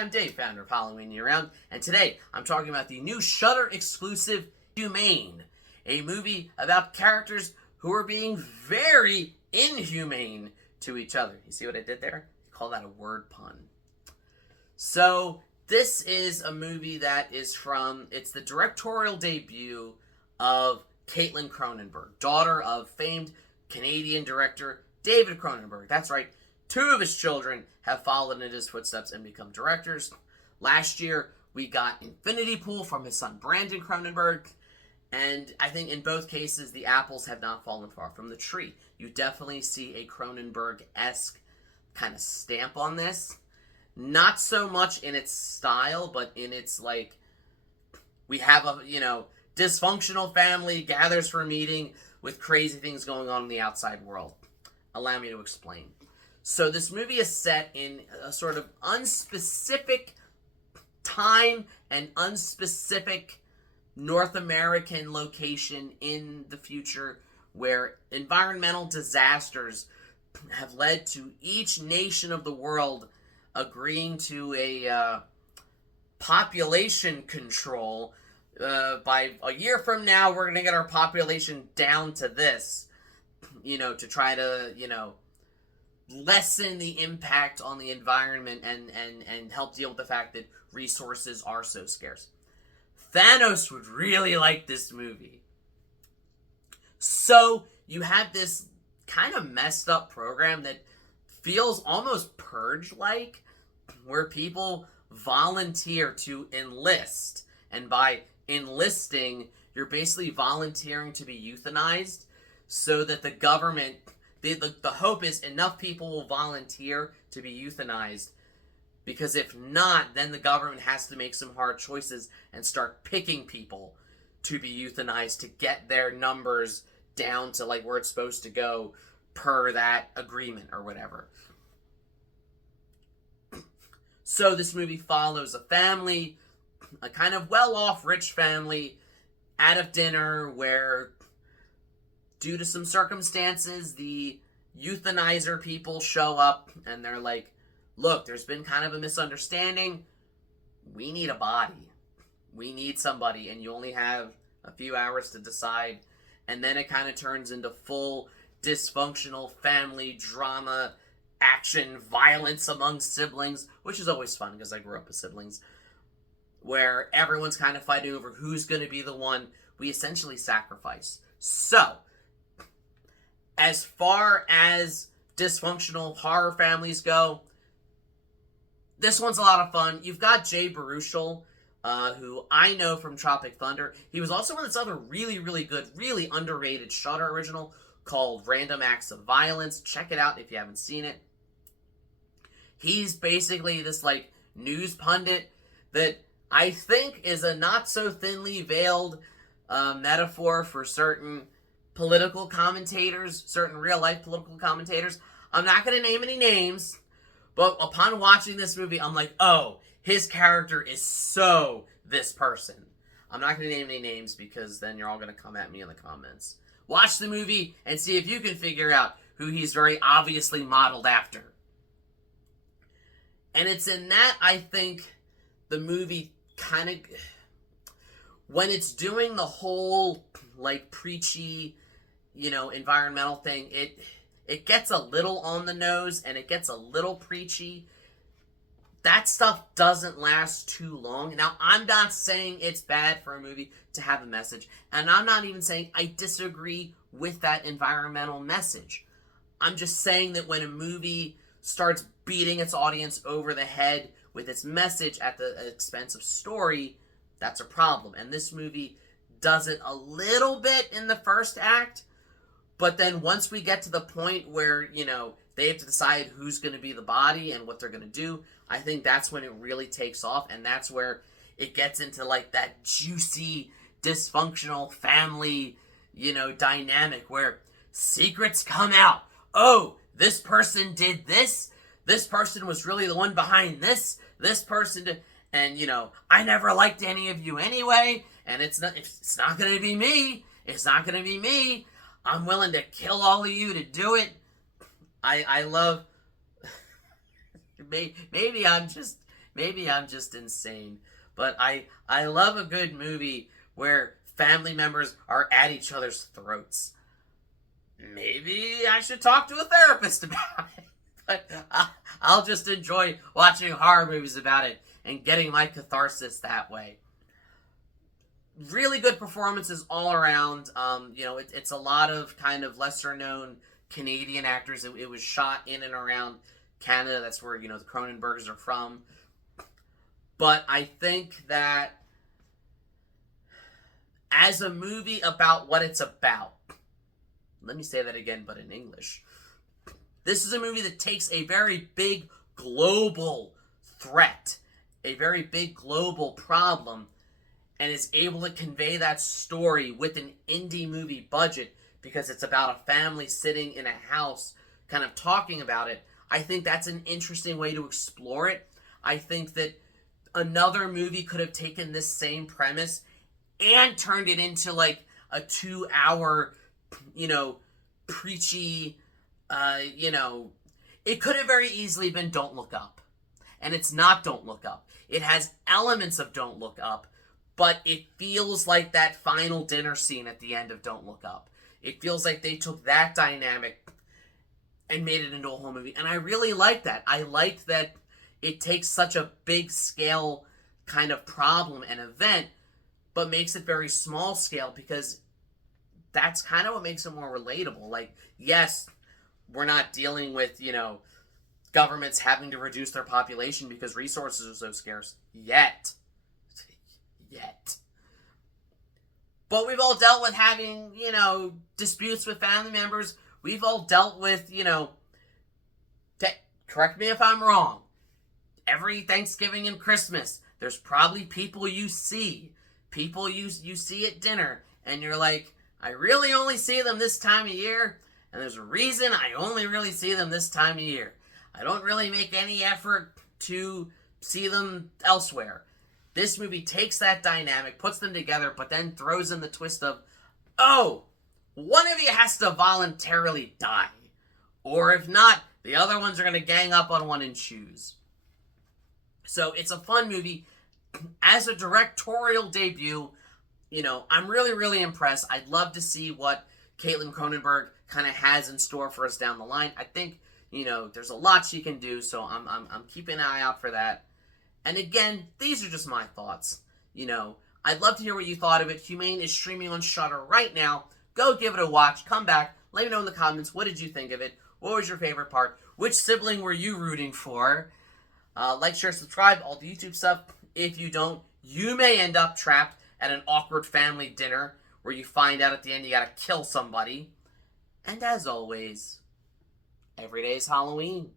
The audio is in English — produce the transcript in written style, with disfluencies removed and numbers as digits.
I'm Dave, founder of Halloween Year Round, and today I'm talking about the new Shudder exclusive Humane, a movie about characters who are being very inhumane to each other. You see what I did there? I call that a word pun. So, this is a movie that is it's the directorial debut of Caitlin Cronenberg, daughter of famed Canadian director David Cronenberg. That's right. 2 of his children have followed in his footsteps and become directors. Last year, we got Infinity Pool from his son Brandon Cronenberg, and I think in both cases, the apples have not fallen far from the tree. You definitely see a Cronenberg-esque kind of stamp on this. Not so much in its style, but in its, we have a, dysfunctional family gathers for a meeting with crazy things going on in the outside world. Allow me to explain. So this movie is set in a sort of unspecific time and unspecific North American location in the future where environmental disasters have led to each nation of the world agreeing to a population control. By a year from now, we're going to get our population down to this, to try to, lessen the impact on the environment and help deal with the fact that resources are so scarce. Thanos would really like this movie. So, you have this kind of messed up program that feels almost Purge-like, where people volunteer to enlist. And by enlisting, you're basically volunteering to be euthanized so that the government... The hope is enough people will volunteer to be euthanized, because if not, then the government has to make some hard choices and start picking people to be euthanized to get their numbers down to where it's supposed to go per that agreement or whatever. So this movie follows a family, a kind of well-off rich family, at a dinner where, due to some circumstances, the euthanizer people show up and they're like, look, there's been kind of a misunderstanding. We need a body. We need somebody, and you only have a few hours to decide. And then it kind of turns into full dysfunctional family drama, action, violence among siblings, which is always fun because I grew up with siblings, where everyone's kind of fighting over who's going to be the one we essentially sacrifice. So, as far as dysfunctional horror families go, this one's a lot of fun. You've got Jay Baruchel, who I know from Tropic Thunder. He was also in this other really, really good, really underrated Shudder original called Random Acts of Violence. Check it out if you haven't seen it. He's basically this, news pundit that I think is a not-so-thinly veiled metaphor for certain political commentators, certain real-life political commentators. I'm not going to name any names, but upon watching this movie, I'm like, oh, his character is so this person. I'm not going to name any names because then you're all going to come at me in the comments. Watch the movie and see if you can figure out who he's very obviously modeled after. And it's in that, I think, the movie kind of... when it's doing the whole, preachy, environmental thing, it gets a little on the nose and it gets a little preachy. That stuff doesn't last too long. Now, I'm not saying it's bad for a movie to have a message, and I'm not even saying I disagree with that environmental message. I'm just saying that when a movie starts beating its audience over the head with its message at the expense of story, that's a problem. And this movie does it a little bit in the first act, but then once we get to the point where, they have to decide who's going to be the body and what they're going to do, I think that's when it really takes off, and that's where it gets into, that juicy, dysfunctional family, dynamic where secrets come out. Oh, this person did this. This person was really the one behind this. This person did... And, I never liked any of you anyway, and it's not going to be me. It's not going to be me. I'm willing to kill all of you to do it. I love... maybe maybe I'm just insane. But I love a good movie where family members are at each other's throats. Maybe I should talk to a therapist about it. But I'll just enjoy watching horror movies about it and getting my catharsis that way. Really good performances all around. It's a lot of kind of lesser known Canadian actors. It was shot in and around Canada. That's where, the Cronenbergs are from. But I think that as a movie about what it's about, let me say that again, but in English. This is a movie that takes a very big global threat, a very big global problem, and is able to convey that story with an indie movie budget because it's about a family sitting in a house kind of talking about it. I think that's an interesting way to explore it. I think that another movie could have taken this same premise and turned it into like a 2-hour, preachy, it could have very easily been Don't Look Up. And it's not Don't Look Up. It has elements of Don't Look Up, but it feels like that final dinner scene at the end of Don't Look Up. It feels like they took that dynamic and made it into a whole movie. And I really like that. I like that it takes such a big scale kind of problem and event, but makes it very small scale because that's kind of what makes it more relatable. Like, yes, we're not dealing with, governments having to reduce their population because resources are so scarce. Yet. But we've all dealt with having, disputes with family members. We've all dealt with, correct me if I'm wrong. Every Thanksgiving and Christmas, there's probably people you see at dinner, and you're like, I really only see them this time of year, and there's a reason I only really see them this time of year. I don't really make any effort to see them elsewhere. This movie takes that dynamic, puts them together, but then throws in the twist of, oh, one of you has to voluntarily die. Or if not, the other ones are going to gang up on one and choose. So it's a fun movie. As a directorial debut, I'm really, really impressed. I'd love to see what Caitlin Cronenberg kind of has in store for us down the line. I think, there's a lot she can do, so I'm keeping an eye out for that. And again, these are just my thoughts. I'd love to hear what you thought of it. Humane is streaming on Shudder right now. Go give it a watch. Come back. Let me know in the comments, what did you think of it? What was your favorite part? Which sibling were you rooting for? Like, share, subscribe, all the YouTube stuff. If you don't, you may end up trapped at an awkward family dinner where you find out at the end you gotta kill somebody. And as always, every day is Halloween.